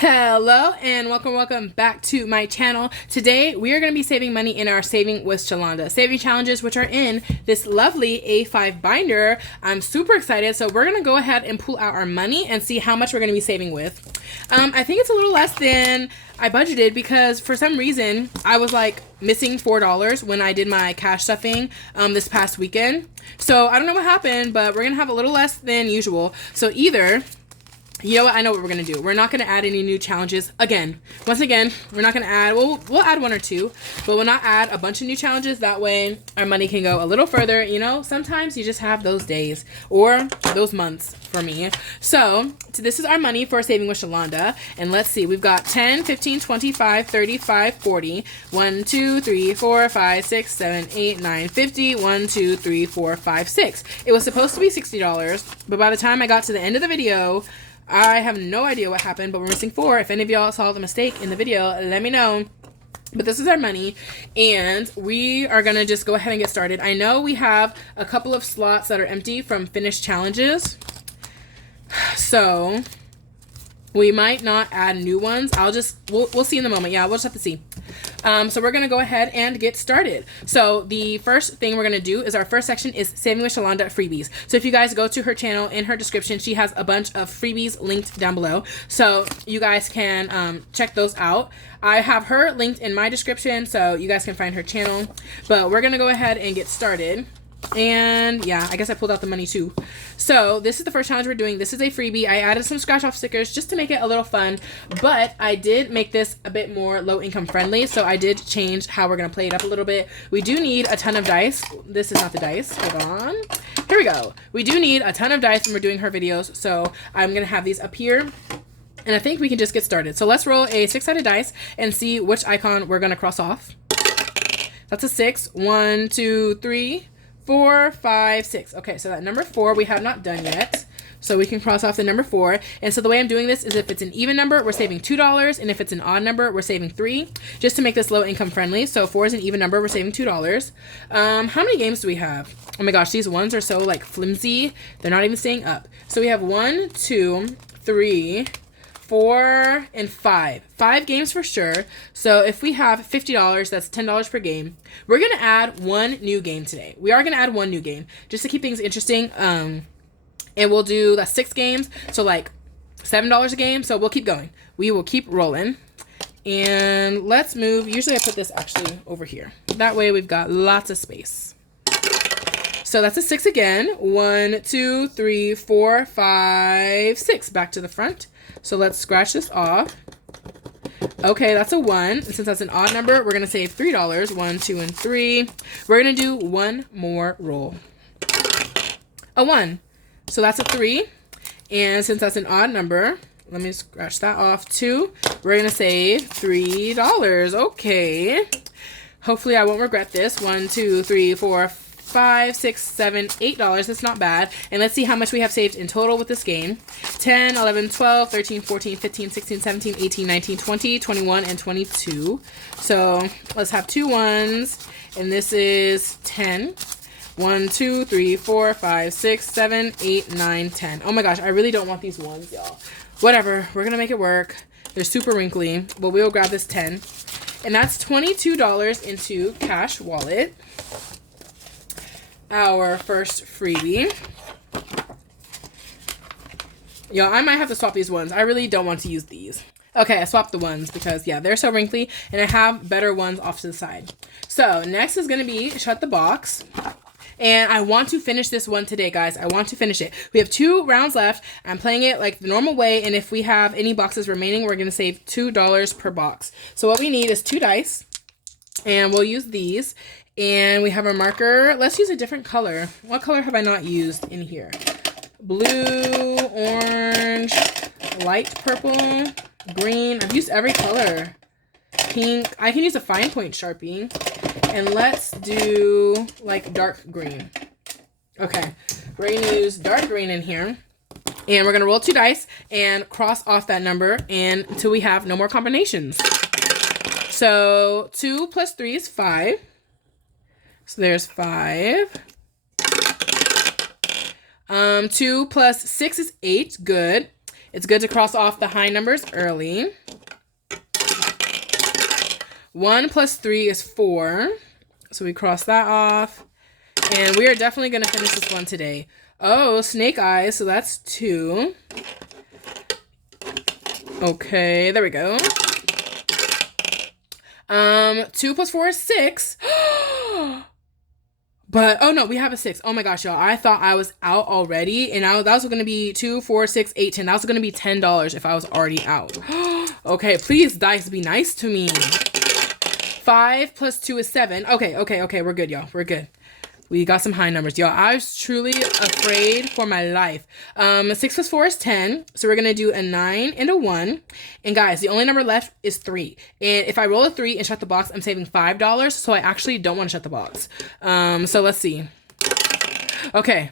Hello and welcome back to my channel. Today we are going to be saving money in our Saving with Shalonda saving challenges, which are in this lovely A5 binder. I'm super excited, so we're going to go ahead and pull out our money and see how much we're going to be saving with. I think it's a little less than I budgeted because for some reason I was like missing $4 when I did my cash stuffing this past weekend. So I don't know what happened, but we're going to have a little less than usual. So either, you know what? I know what we're going to do. We're not going to add any new challenges again. Once again, we're not going to add, we'll add one or two, but we'll not add a bunch of new challenges. That way our money can go a little further. You know, sometimes you just have those days or those months for me. So this is our money for Saving with Shalonda. And let's see, we've got 10, 15, 25, 35, 40, 1, 2, 3, 4, 5, 6, 7, 8, 9, 50, 1, 2, 3, 4, 5, 6. It was supposed to be $60, but by the time I got to the end of the video, I have no idea what happened, but we're missing 4. If any of y'all saw the mistake in the video, let me know. But this is our money, and we are going to just go ahead and get started. I know we have a couple of slots that are empty from finished challenges, so we might not add new ones. We'll see in the moment. Yeah, we'll just have to see. So we're going to go ahead and get started. So the first thing we're going to do is our first section is Saving with Shalonda freebies. So if you guys go to her channel, in her description, she has a bunch of freebies linked down below. So you guys can check those out. I have her linked in my description, so you guys can find her channel. But we're going to go ahead and get started. And yeah, I guess I pulled out the money too. So this is the first challenge we're doing. This is a freebie. I added some scratch off stickers just to make it a little fun, but I did make this a bit more low income friendly. So I did change how we're going to play it up a little bit. We do need a ton of dice. This is not the dice. Hold on. Here we go. We do need a ton of dice when we're doing her videos. So I'm going to have these up here. And I think we can just get started. So let's roll a 6-sided dice and see which icon we're going to cross off. That's a 6. 1, 2, 3, 4, 5, 6. Okay, so that number 4 we have not done yet. So we can cross off the number 4. And so the way I'm doing this is if it's an even number, we're saving $2. And if it's an odd number, we're saving 3. Just to make this low income friendly. So 4 is an even number, we're saving $2. How many games do we have? Oh my gosh, these ones are so like flimsy. They're not even staying up. So we have 1, 2, 3, 4, and 5. 5 games for sure. So if we have $50, that's $10 per game. We're going to add one new game today. We are going to add one new game just to keep things interesting. And we'll do the 6 games. So like $7 a game. So we'll keep going. We will keep rolling. And let's move. Usually I put this actually over here. That way we've got lots of space. So that's a 6 again. 1, 2, 3, 4, 5, 6. Back to the front. So let's scratch this off. Okay, that's a 1. And since that's an odd number, we're going to save $3. 1, 2, and 3. We're going to do one more roll. A 1. So that's a 3. And since that's an odd number, let me scratch that off too. We're going to save $3. Okay. Hopefully I won't regret this. 1, 2, 3, 4, 5, 6, 7, $8. That's not bad. And let's see how much we have saved in total with this game. 10, 11, 12, 13, 14, 15, 16, 17, 18, 19, 20, 21, and 22. So let's have 2 ones. And this is 10. 1, 2, 3, 4, 5, 6, 7, 8, 9, 10. Oh my gosh, I really don't want these ones, y'all. Whatever. We're going to make it work. They're super wrinkly. But we'll grab this 10. And that's $22 into Cash Wallet. Our first freebie. Yo, I might have to swap these ones. I really don't want to use these. Okay, I swapped the ones because, yeah, they're so wrinkly. And I have better ones off to the side. So, next is going to be Shut the Box. And I want to finish this one today, guys. I want to finish it. We have 2 rounds left. I'm playing it like the normal way. And if we have any boxes remaining, we're going to save $2 per box. So, what we need is 2 dice. And we'll use these. And we have a marker. Let's use a different color. What color have I not used in here? Blue, orange, light purple, green. I've used every color. Pink. I can use a fine point Sharpie. And let's do like dark green. Okay. We're going to use dark green in here. And we're going to roll 2 dice and cross off that number until we have no more combinations. So 2 plus 3 is 5. So there's 5. 2 plus 6 is 8. Good. It's good to cross off the high numbers early. 1 plus 3 is 4. So we cross that off. And we are definitely going to finish this one today. Oh, snake eyes. So that's 2. Okay, there we go. 2 plus 4 is 6. But, oh no, we have a 6. Oh my gosh, y'all. I thought I was out already. And that was going to be 2, 4, 6, 8, 10. That was going to be $10 if I was already out. Okay, please, dice, be nice to me. 5 plus 2 is 7. Okay. We're good, y'all. We're good. We got some high numbers, y'all. I was truly afraid for my life. 6 plus 4 is 10. So we're going to do a 9 and a 1. And guys, the only number left is 3. And if I roll a 3 and shut the box, I'm saving $5. So I actually don't want to shut the box. So let's see. Okay,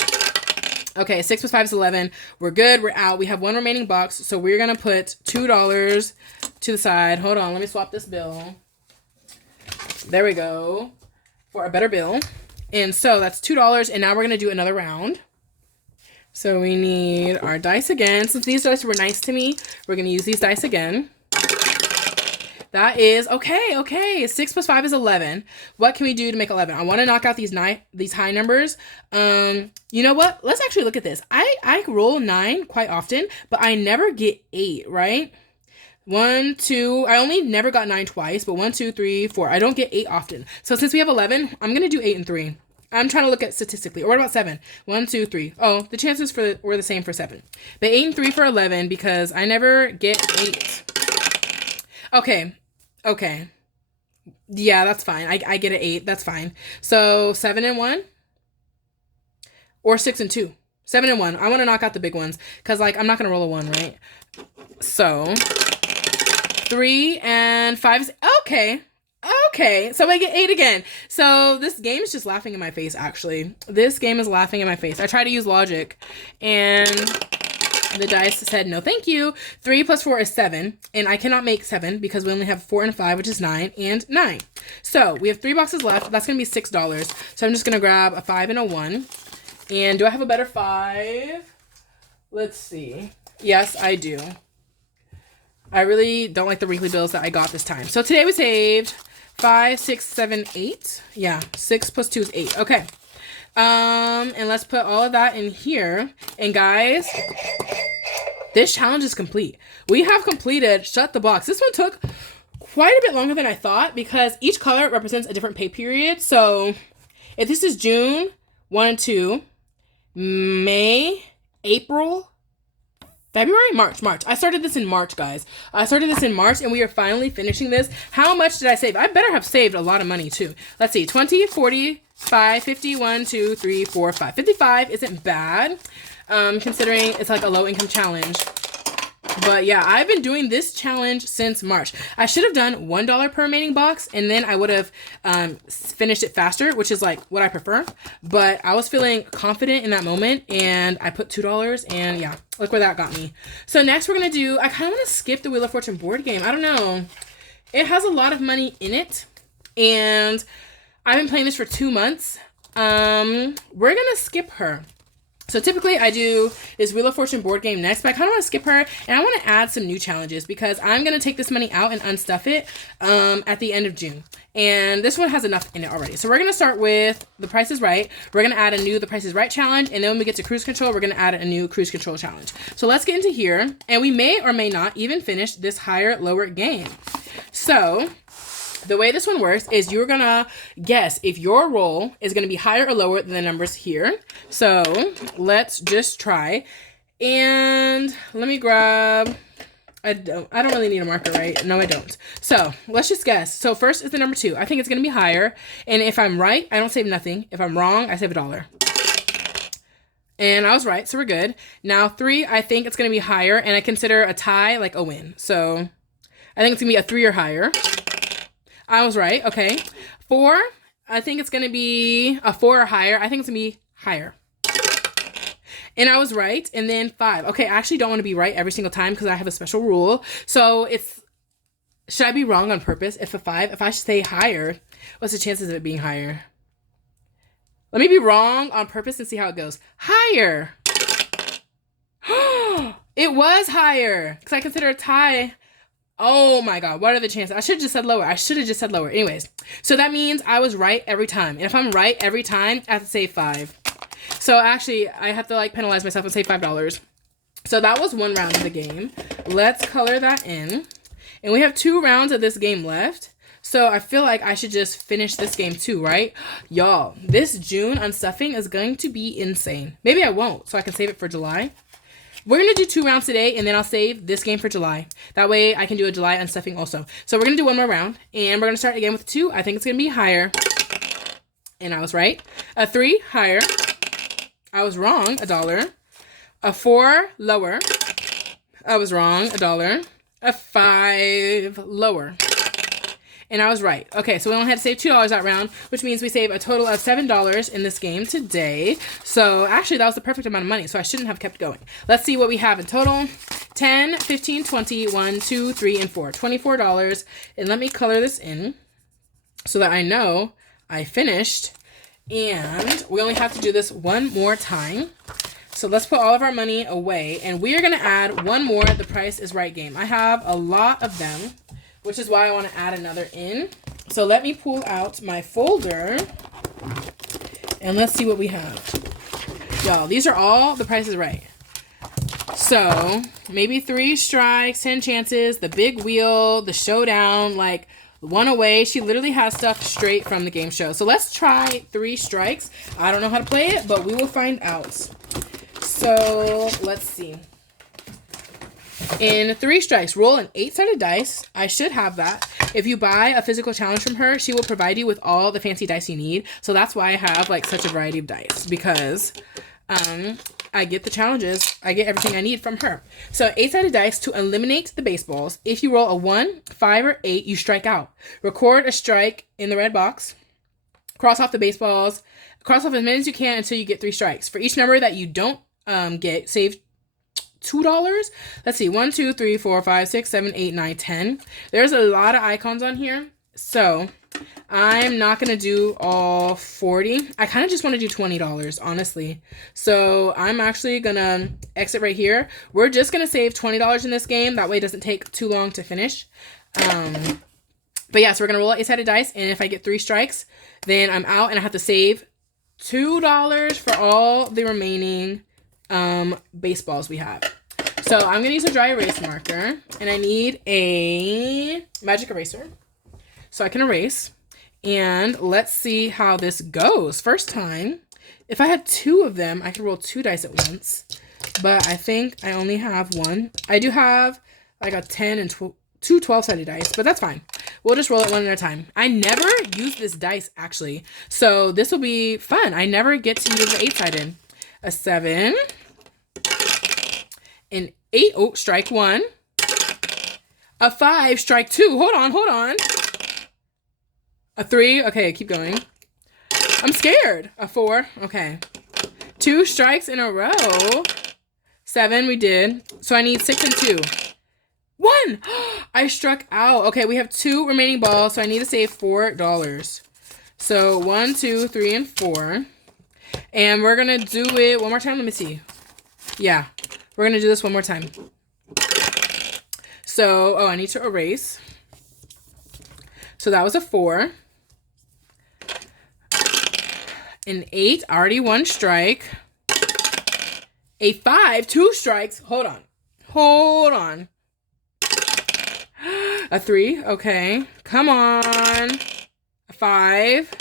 6 plus 5 is 11. We're good. We're out. We have one remaining box. So we're going to put $2 to the side. Hold on. Let me swap this bill. There we go. For a better bill. And so that's $2, and now we're going to do another round. So we need our dice again. Since these dice were nice to me, we're going to use these dice again. That is, okay. 6 plus 5 is 11. What can we do to make 11? I want to knock out these high numbers. You know what? Let's actually look at this. I roll 9 quite often, but I never get 8, right? 1, 2, I only never got 9 twice, but 1, 2, 3, 4. I don't get 8 often. So since we have 11, I'm going to do 8 and 3. I'm trying to look at statistically. Or what about 7? 1, 2, 3. Oh, the chances were the same for 7. But 8 and 3 for 11 because I never get 8. Okay. Yeah, that's fine. I get an 8. That's fine. So 7 and 1? Or 6 and 2? 7 and 1. I want to knock out the big ones because, like, I'm not going to roll a 1, right? So 3 and 5 is okay. So I get 8 again. So this game is just laughing in my face, actually. This game is laughing in my face. I tried to use logic and the dice said no thank you. 3 plus 4 is 7, and I cannot make 7 because we only have 4 and 5, which is 9 and 9. So we have 3 boxes left. That's going to be $6. So I'm just going to grab a 5 and a 1. And do I have a better 5? Let's see. Yes, I do. I really don't like the wrinkly bills that I got this time. So today we saved 5, 6, 7, 8. Yeah, 6 plus 2 is 8. Okay. And let's put all of that in here. And guys, this challenge is complete. We have completed Shut the Box. This one took quite a bit longer than I thought because each color represents a different pay period. So if this is June 1 and 2, May, April, February? March. I started this in March, guys. I started this in March, and we are finally finishing this. How much did I save? I better have saved a lot of money, too. Let's see. 20, 40, 5, 50, 1, 2, 3, 4, 5. 55 isn't bad, considering it's like a low-income challenge. But yeah, I've been doing this challenge since March. I should have done $1 per remaining box, and then I would have finished it faster, which is like what I prefer. But I was feeling confident in that moment, and I put $2, and yeah, look where that got me. So next we're going to do, I kind of want to skip the Wheel of Fortune board game. I don't know. It has a lot of money in it, and I've been playing this for 2 months. We're going to skip her. So typically I do this Wheel of Fortune board game next, but I kind of want to skip her, and I want to add some new challenges because I'm going to take this money out and unstuff it at the end of June. And this one has enough in it already. So we're going to start with The Price is Right. We're going to add a new The Price is Right challenge, and then when we get to Cruise Control, we're going to add a new Cruise Control challenge. So let's get into here, and we may or may not even finish this higher lower game. So the way this one works is you're going to guess if your roll is going to be higher or lower than the numbers here. So let's just try. And let me grab, I don't really need a marker, right? No, I don't. So let's just guess. So first is the number 2. I think it's going to be higher. And if I'm right, I don't save nothing. If I'm wrong, I save $1. And I was right, so we're good. Now 3, I think it's going to be higher. And I consider a tie like a win. So I think it's going to be a 3 or higher. I was right. Okay. 4, I think it's going to be a 4 or higher. I think it's going to be higher. And I was right. And then 5. Okay, I actually don't want to be right every single time because I have a special rule. So should I be wrong on purpose? If I say higher, what's the chances of it being higher? Let me be wrong on purpose and see how it goes. Higher. It was higher because I consider a tie. Oh my God, what are the chances? I should have just said lower. I should have just said lower. Anyways, so that means I was right every time. And if I'm right every time, I have to save $5. So actually, I have to like penalize myself and save $5. So that was one round of the game. Let's color that in. And we have 2 rounds of this game left. So I feel like I should just finish this game too, right? Y'all, this June unstuffing is going to be insane. Maybe I won't, so I can save it for July. We're going to do 2 rounds today, and then I'll save this game for July. That way I can do a July unstuffing also. So we're going to do one more round, and we're going to start again with 2. I think it's going to be higher. And I was right. A 3, higher. I was wrong, $1. A 4, lower. I was wrong, $1. A 5, lower. And I was right. Okay, so we only had to save $2 that round, which means we save a total of $7 in this game today. So actually, that was the perfect amount of money, so I shouldn't have kept going. Let's see what we have in total. 10, 15, 20, 1, 2, 3, and 4. $24. And let me color this in so that I know I finished. And we only have to do this one more time. So let's put all of our money away. And we are going to add one more The Price is Right game. I have a lot of them, which is why I want to add another in. So let me pull out my folder. And let's see what we have. Y'all, these are all The Price is Right. So maybe 3 strikes, 10 chances, the big wheel, the showdown, like one away. She literally has stuff straight from the game show. So let's try 3 strikes. I don't know how to play it, but we will find out. So let's see. In 3 strikes, roll an 8-sided dice. I should have that. If you buy a physical challenge from her, she will provide you with all the fancy dice you need. So that's why I have like such a variety of dice, because I get the challenges. I get everything I need from her. So 8-sided dice to eliminate the baseballs. If you roll a 1, 5, or 8, you strike out. Record a strike in the red box. Cross off the baseballs. Cross off as many as you can until you get 3 strikes. For each number that you don't get, save $2. Let's see. 1, 2, 3, 4, 5, 6, 7, 8, 9, 10. There's a lot of icons on here. So I'm not going to do all 40. I kind of just want to do $20, honestly. So I'm actually going to exit right here. We're just going to save $20 in this game. That way it doesn't take too long to finish. But yeah, so we're going to roll 8-sided dice. And if I get 3 strikes, then I'm out and I have to save $2 for all the remaining baseballs we have. So I'm going to use a dry erase marker. And I need a magic eraser so I can erase. And let's see how this goes. First time, if I had 2 of them, I could roll 2 dice at once. But I think I only have 1. I do have like a 10 and 2 12-sided dice, but that's fine. We'll just roll it one at a time. I never use this dice, actually. So this will be fun. I never get to use the 8-sided. A 7. An 8. Oh, strike 1. A 5. Strike 2. Hold on. A 3. Okay, keep going. I'm scared. A 4. Okay. 2 strikes in a row. 7, we did. So I need 6 and 2. 1! I struck out. Okay, we have 2 remaining balls, so I need to save $4. So 1, 2, 3, and 4. And we're going to do it one more time. Let me see. Yeah, we're going to do this one more time. So, I need to erase. So that was a 4. An 8, already 1 strike. A 5, 2 strikes. Hold on. A 3, okay. Come on. A 5.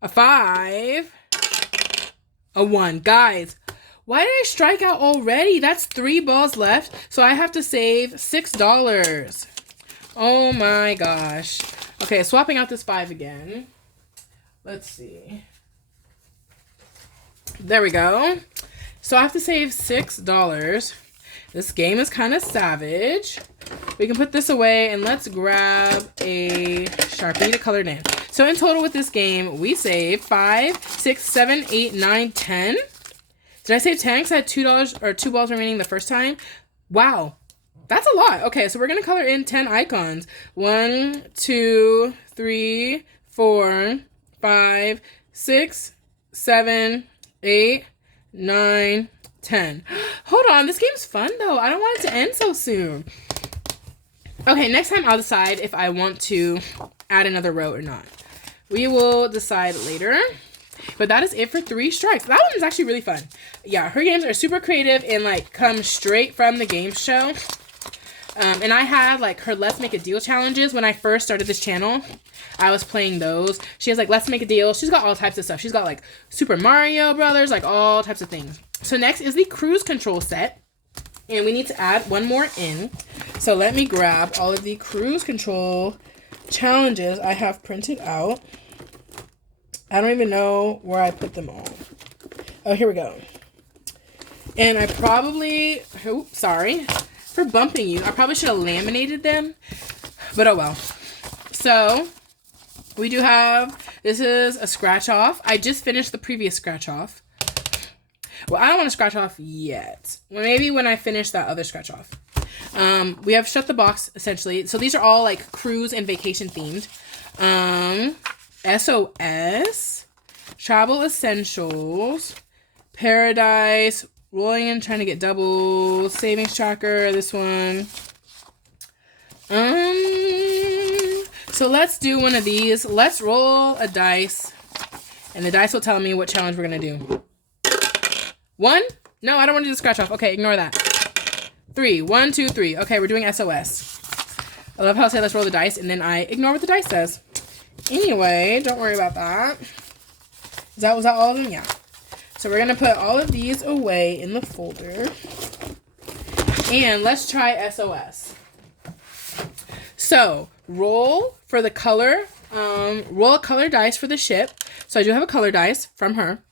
A 5. A 1. Guys, why did I strike out already? That's 3 balls left, so I have to save $6. Oh my gosh. Okay, swapping out this 5 again. Let's see. There we go. So I have to save $6. This game is kind of savage. We can put this away and let's grab a Sharpie to color it in. So in total with this game, we saved 5, 6, 7, 8, 9, 10. Did I save 10 because I had $2 or 2 balls remaining the first time? Wow. That's a lot. Okay, so we're going to color in 10 icons. 1, 2, 3, 4, 5, 6, 7, 8, 9, 10. Hold on, this game's fun though. I don't want it to end so soon. Okay, next time I'll decide if I want to add another row or not. We will decide later. But that is it for 3 strikes. That one is actually really fun. Yeah, her games are super creative and like come straight from the game show. And I had like her Let's Make a Deal challenges when I first started this channel. I was playing those. She has like Let's Make a Deal. She's got all types of stuff. She's got like Super Mario Brothers, like all types of things. So next is the cruise control set. And we need to add one more in. So let me grab all of the cruise control challenges I have printed out. I don't even know where I put them all. Oh, here we go. And I probably, sorry for bumping you. I probably should have laminated them, but oh well. So we do have, this is a scratch off. I just finished the previous scratch off. Well, I don't want to scratch off yet. Maybe when I finish that other scratch off. We have Shut the Box, essentially. So these are all like cruise and vacation themed. SOS, Travel Essentials, Paradise, Rolling and Trying to Get Doubles, Savings Tracker, this one. So let's do one of these. Let's roll a dice, and the dice will tell me what challenge we're gonna do. 1? No, I don't want to do the scratch off. Okay, ignore that. 3. 1, 2, 3. Okay, we're doing SOS. I love how I say let's roll the dice, and then I ignore what the dice says. Anyway, don't worry about that. Was that all of them? Yeah. So we're going to put all of these away in the folder. And let's try SOS. So, roll for the color. Roll a color dice for the ship. So I do have a color dice from her.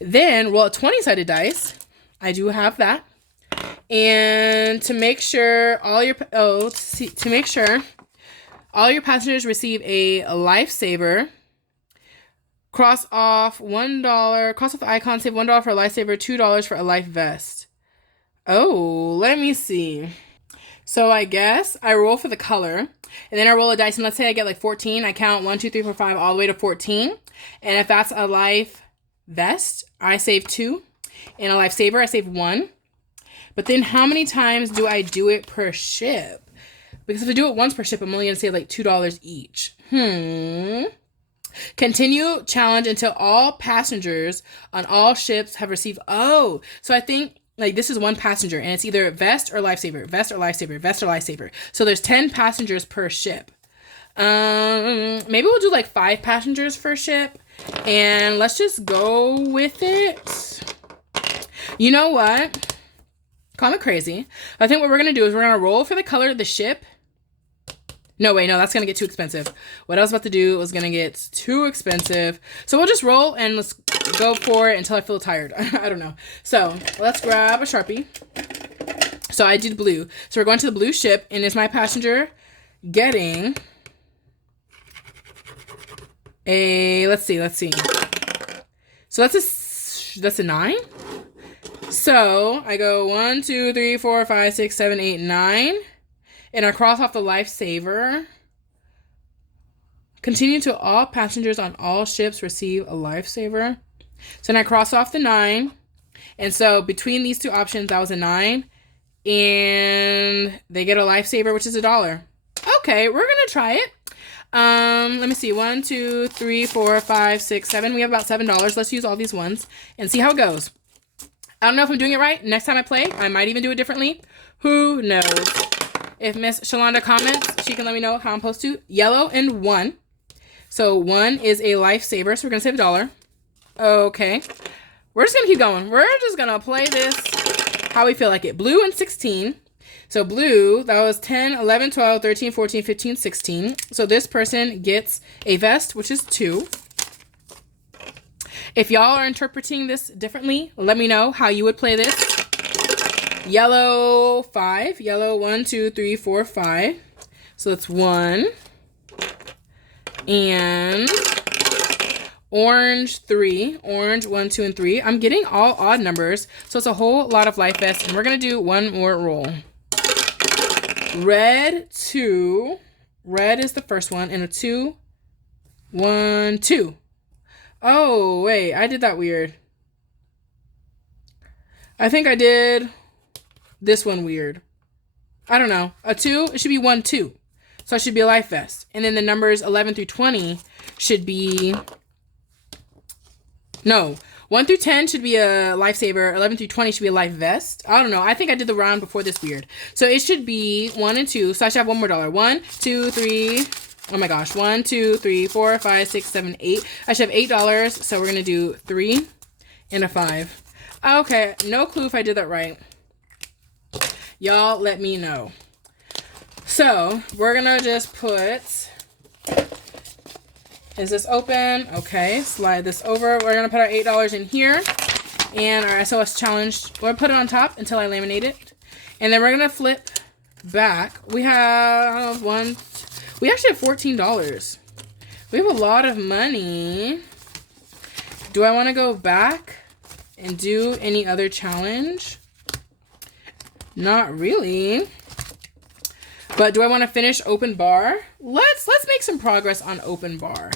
Then roll a 20-sided dice. I do have that. And to make sure all your passengers receive a lifesaver, cross off $1, cross off the icon, save $1 for a lifesaver, $2 for a life vest. Oh, let me see. So I guess I roll for the color, and then I roll a dice, and let's say I get like 14. I count 1, 2, 3, 4, 5, all the way to 14. And if that's a life vest, I save 2. And a lifesaver, I save 1. But then how many times do I do it per ship? Because if I do it once per ship, I'm only going to save like $2 each. Continue challenge until all passengers on all ships have received. Oh, so I think like this is one passenger, and it's either vest or lifesaver, vest or lifesaver, vest or lifesaver. So there's 10 passengers per ship. Maybe we'll do like 5 passengers per ship, and let's just go with it. You know what? Call me crazy. I think what we're going to do is we're going to roll for the color of the ship. No, wait, no, that's going to get too expensive. What I was about to do was going to get too expensive. So we'll just roll and let's go for it until I feel tired. I don't know. So let's grab a Sharpie. So I did blue. So we're going to the blue ship, and is my passenger getting a, let's see. So that's a 9. So I go 1, 2, 3, 4, 5, 6, 7, 8, 9. And I cross off the lifesaver. Continue to all passengers on all ships receive a lifesaver. So then I cross off the 9. And so between these two options, that was a 9. And they get a lifesaver, which is $1. Okay, we're going to try it. Let me see. 1, 2, 3, 4, 5, 6, 7. We have about $7. Let's use all these ones and see how it goes. I don't know if I'm doing it right. Next time I play, I might even do it differently. Who knows? If Miss Shalonda comments, she can let me know how I'm supposed to. Yellow and 1. So 1 is a lifesaver, so we're going to save $1. Okay. We're just going to keep going. We're just going to play this how we feel like it. Blue and 16. So blue, that was 10, 11, 12, 13, 14, 15, 16. So this person gets a vest, which is 2. If y'all are interpreting this differently, let me know how you would play this. Yellow 5. Yellow 1, 2, 3, 4, 5. So that's 1. And orange 3. Orange 1, 2, and 3. I'm getting all odd numbers, so it's a whole lot of life vests. And we're going to do one more roll. Red 2. Red is the first one. And a 2. 1, 2. Oh, wait. I did that weird. I think I did this one weird. I don't know. A 2, it should be 1, 2. So it should be a life vest. And then the numbers 11 through 20 should be... No. 1 through 10 should be a lifesaver. 11 through 20 should be a life vest. I don't know. I think I did the round before this weird. So it should be 1 and 2. So I should have one more dollar. 1, 2, 3... Oh my gosh. 1, 2, 3, 4, 5, 6, 7, 8. I should have $8. So we're going to do 3 and a 5. Okay. No clue if I did that right. Y'all let me know. So we're going to just put... Is this open? Okay. Slide this over. We're going to put our $8 in here. And our SOS challenge. We'll put it on top until I laminate it. And then we're going to flip back. We have one... We actually have $14. We have a lot of money. Do I want to go back and do any other challenge? Not really. But do I want to finish open bar? Let's make some progress on open bar.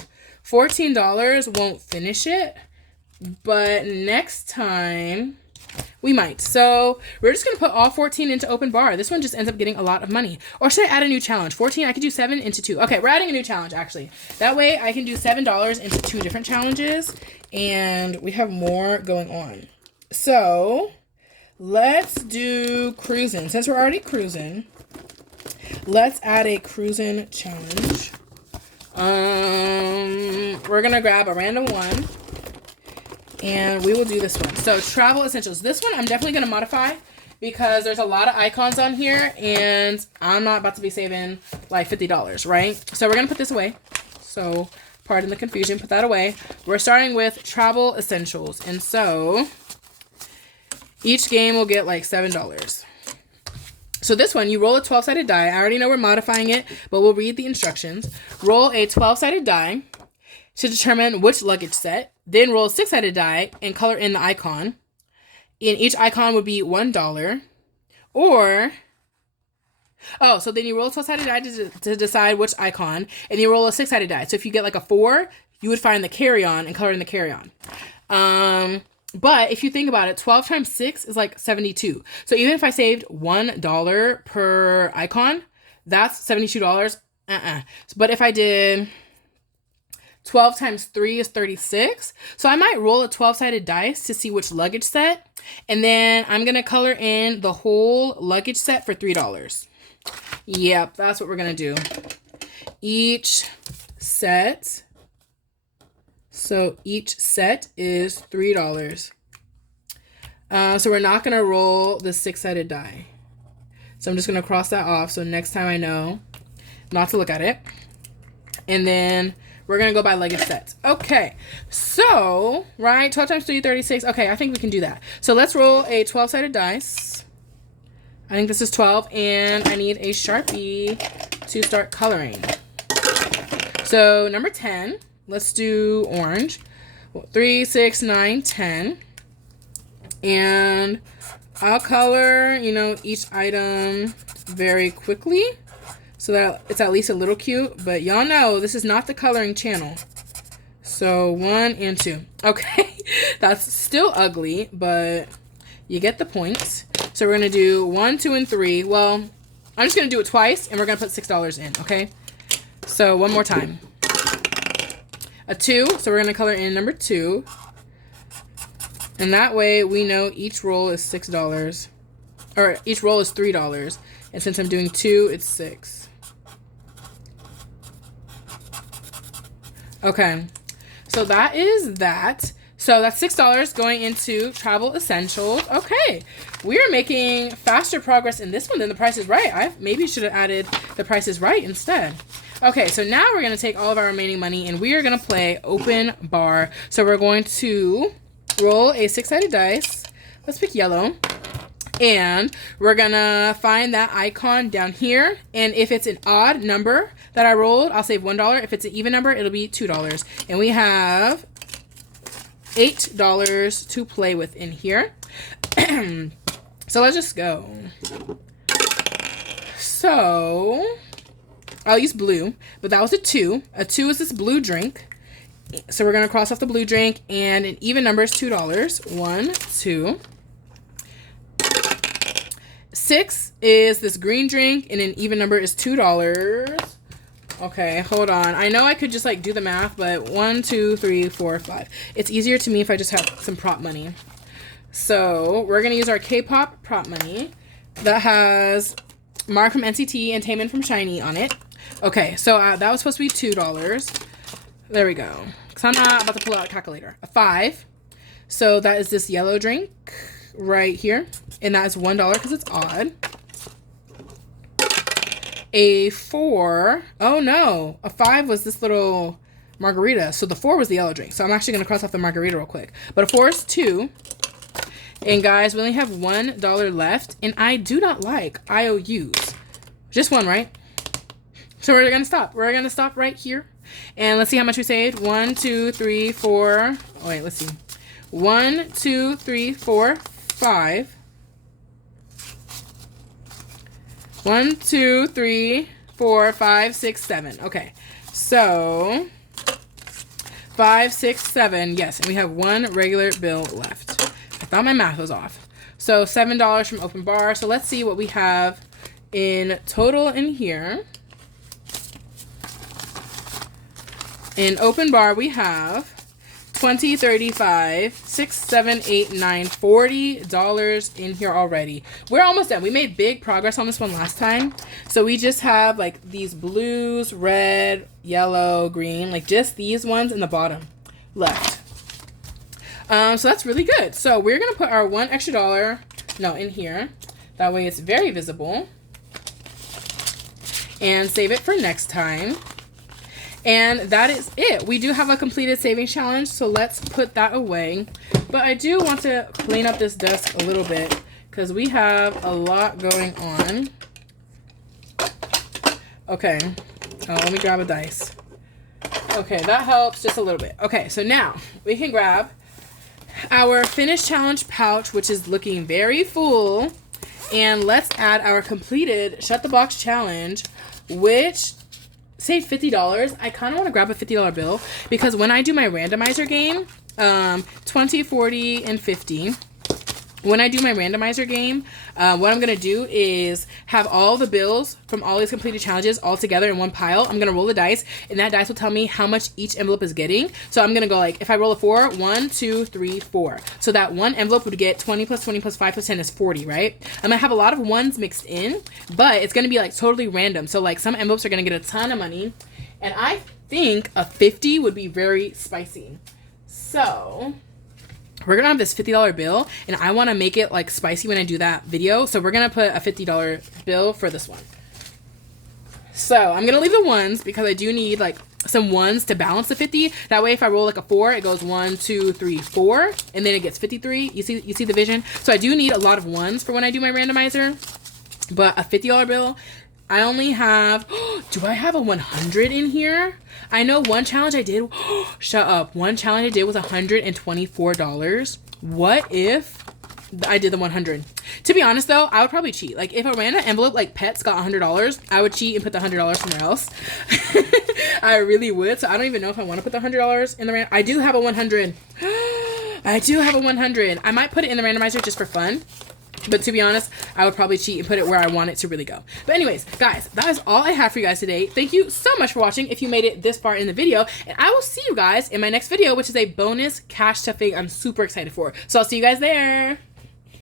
$14 won't finish it, but next time we might. So we're just going to put all 14 into open bar. This one just ends up getting a lot of money. Or should I add a new challenge? 14, I could do 7 into 2. Okay, we're adding a new challenge, actually. That way I can do $7 into 2 different challenges, and we have more going on. So let's do cruising. Since we're already cruising, let's add a cruising challenge. We're going to grab a random one. And we will do this one. So travel essentials. This one I'm definitely going to modify because there's a lot of icons on here and I'm not about to be saving like $50, right? So we're going to put this away. So pardon the confusion, put that away. We're starting with travel essentials. And so each game will get like $7. So this one, you roll a 12-sided die. I already know we're modifying it, but we'll read the instructions. Roll a 12-sided die to determine which luggage set. Then roll a 6-sided die and color in the icon. And each icon would be $1. Or, so then you roll a 12-sided die to decide which icon. And you roll a 6-sided die. So if you get like a 4, you would find the carry-on and color in the carry-on. But if you think about it, 12 times 6 is like 72. So even if I saved $1 per icon, that's $72. But if I did 12 times 3 is 36. So I might roll a 12-sided dice to see which luggage set. And then I'm going to color in the whole luggage set for $3. Yep, that's what we're going to do. Each set. So each set is $3. So we're not going to roll the 6-sided die. So I'm just going to cross that off. So next time I know not to look at it. And then we're going to go by luggage sets. Okay. So, right, 12 times 3, 36. Okay, I think we can do that. So let's roll a 12-sided dice. I think this is 12. And I need a Sharpie to start coloring. So number 10. Let's do orange. 3, 6, 9, 10. And I'll color, each item very quickly so that it's at least a little cute. But y'all know this is not the coloring channel. So 1 and 2. Okay, that's still ugly, but you get the point. So we're going to do 1, 2, and 3. Well, I'm just going to do it twice, and we're going to put $6 in, okay? So one more time. A 2, so we're going to color in number 2. And that way we know each roll is $6. Or each roll is $3. And since I'm doing 2, it's 6. Okay. So that is that. So that's $6 going into travel essentials. Okay. We are making faster progress in this one than the Price is Right. I maybe should have added the Price is Right instead. Okay, so now we're going to take all of our remaining money and we are going to play open bar. So we're going to roll a 6-sided dice. Let's pick yellow. And we're going to find that icon down here. And if it's an odd number that I rolled, I'll save $1. If it's an even number, it'll be $2. And we have $8 to play with in here. So let's just go. So I'll use blue, but that was a 2. A 2 is this blue drink. So we're going to cross off the blue drink, and an even number is $2. 1, 2. 6 is this green drink, and an even number is $2. Okay, hold on. I know I could just like do the math, but 1, 2, 3, 4, 5. It's easier to me if I just have some prop money. So we're gonna use our K-pop prop money that has Mark from NCT and Taemin from SHINee on it. Okay, so that was supposed to be $2. There we go. Because I'm not about to pull out a calculator. A 5. So that is this yellow drink right here. And that is $1 because it's odd. A 4. Oh no. A 5 was this little margarita. So the 4 was the yellow drink. So I'm actually going to cross off the margarita real quick. But a 4 is 2. And guys, we only have $1 left. And I do not like IOUs. Just one, right? So we're going to stop. We're going to stop right here. And let's see how much we saved. 1, 2, 3, 4. Oh, wait, let's see. 1, 2, 3, 4, 5. 1, 2, 3, 4, 5, 6, 7. Okay. So 5, 6, 7. Yes, and we have one regular bill left. I thought my math was off. So $7 from Open Bar. So let's see what we have in total in here. In Open Bar, we have 20, 35, 6, 7, 8, 9, $40 in here already. We're almost done. We made big progress on this one last time. So we just have like these blues, red, yellow, green, like just these ones in the bottom left. So that's really good. So we're going to put our $1 extra in here. That way it's very visible. And save it for next time. And that is it. We do have a completed savings challenge, so let's put that away. But I do want to clean up this desk a little bit because we have a lot going on. Okay. Oh, let me grab a dice. Okay, that helps just a little bit. Okay, so now we can grab our finished challenge pouch, which is looking very full. And let's add our completed Shut the Box challenge, which saved $50. I kind of want to grab a $50 bill because when I do my randomizer game, 20, 40, and 50. When I do my randomizer game, what I'm going to do is have all the bills from all these completed challenges all together in one pile. I'm going to roll the dice, and that dice will tell me how much each envelope is getting. So I'm going to go like, if I roll a 4, 1, 2, 3, 4. So that one envelope would get 20 plus 20 plus 5 plus 10 is 40, right? I'm going to have a lot of ones mixed in, but it's going to be like totally random. So like some envelopes are going to get a ton of money, and I think a 50 would be very spicy. So we're going to have this $50 bill, and I want to make it, like, spicy when I do that video. So we're going to put a $50 bill for this one. So I'm going to leave the ones because I do need, like, some ones to balance the 50. That way, if I roll, like, a 4, it goes 1, 2, 3, 4, and then it gets 53. You see the vision? So I do need a lot of ones for when I do my randomizer. But a $50 bill, I only have, do I have a 100 in here? I know one challenge I did, shut up. One challenge I did was $124. What if I did the 100? To be honest though, I would probably cheat. Like if a random envelope like pets got $100, I would cheat and put the $100 somewhere else. I really would. So I don't even know if I want to put the $100 in the random. I do have a 100. I do have a 100. I might put it in the randomizer just for fun. But to be honest, I would probably cheat and put it where I want it to really go. But anyways, guys, that is all I have for you guys today. Thank you so much for watching if you made it this far in the video. And I will see you guys in my next video, which is a bonus cash stuffing I'm super excited for. So I'll see you guys there.